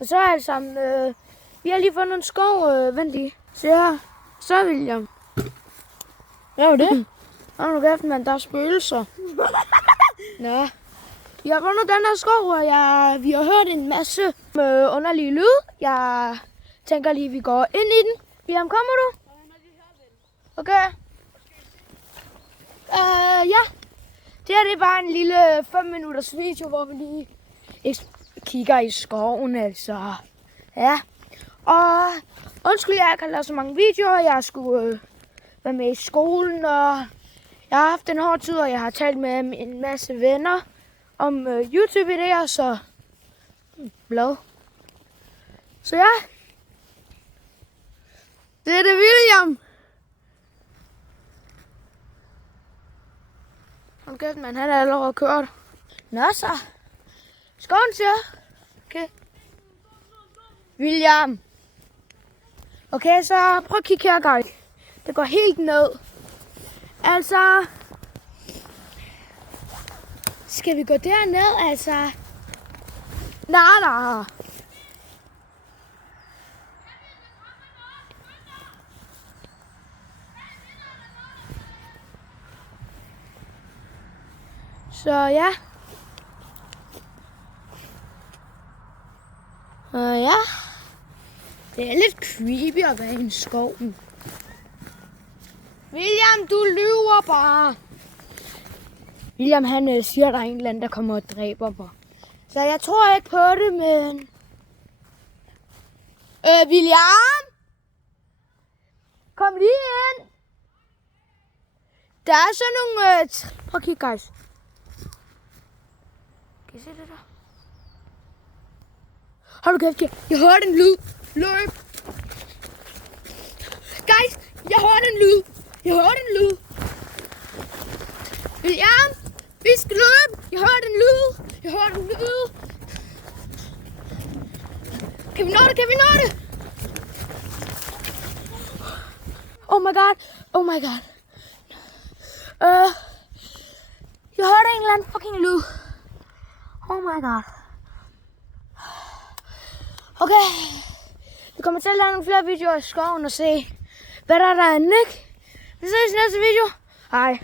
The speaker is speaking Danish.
Og så alle sammen, vi har lige fundet en skov, vent lige. Så William. Hvad var det? Hold nu kæft, mand, der er spøgelser. Nå. Vi har fundet den her skov, og vi har hørt en masse underlige lyd. Jeg tænker lige, vi går ind i den. William, kommer du? Okay. Ja. Det her det er bare en lille 5 minutters video, hvor vi lige kigger i skoven, altså. Ja. Og undskyld, jeg ikke har lavet så mange videoer. Jeg skulle være med i skolen, og jeg har haft en hård tid, og jeg har talt med en masse venner om YouTube-videoer, så blad. Så ja. Det er det, William. Hold kæft, man, han er allerede kørt. Nå så. Skål, siger. Okay. William. Okay, så prøv at kigge her, guys. Det går helt ned. Altså. Skal vi gå derned, altså? Nej. Så ja. Og ja. Det er lidt creepy at være i en skov. William, du lyver bare. William, han siger, at der er en eller anden, der kommer og dræber mig. Så jeg tror ikke på det, men... William? Kom lige ind. Der er sådan nogle... Prøv at kigge, guys. Kan I se det der? Hold du kæft, jeg hørte en lyd. Løb. Guys, jeg hørte en lyd. William, vi skal løbe. Jeg hørte en lyd. Kan vi nå det? Oh my god. Jeg hørte en eller anden fucking lyd. Oh my god. Okay. Vi kommer til at lave nogle flere videoer i skoven og se, hvad der er inde, ikke? Vi ses i næste video. Hej.